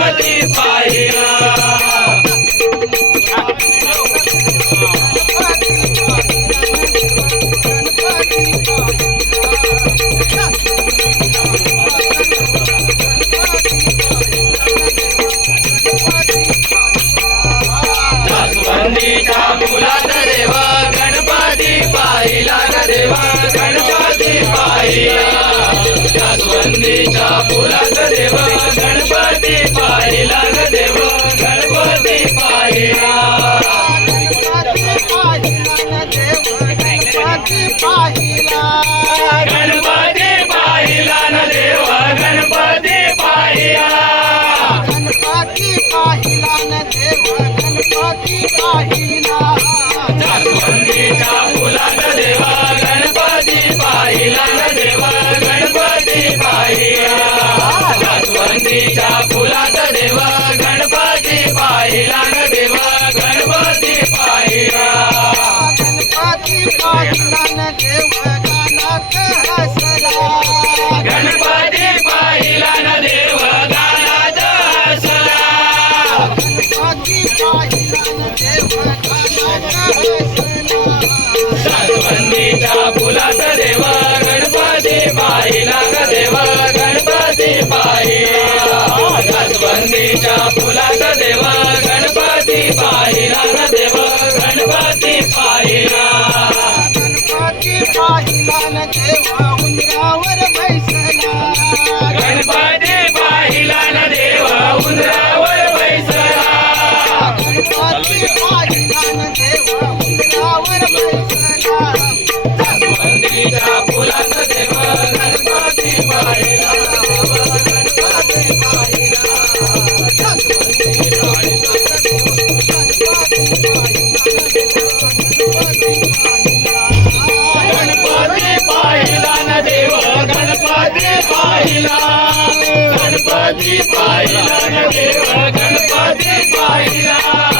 पाहिला जास्वंदीच्या फुलात देव गणपती पाहिला न देव गणपती पाहिला. गणपती पाहिला न देव हसला. गणपती पाहिला न देव गालात हसला. गणपती पाहिला न देव हसला. जास्वंदीच्या फुलात देव गणपती पाहिला देव गणपती पाहिला. जास्वंदीच्या फुलात देव गणपती पाहिला ग देव गणपती पाहिला. गणपती पाहिला न देव उंदरावर बैसला. गणपती पाहिला. गणपती पाहिला देवा गणपती पाहिला.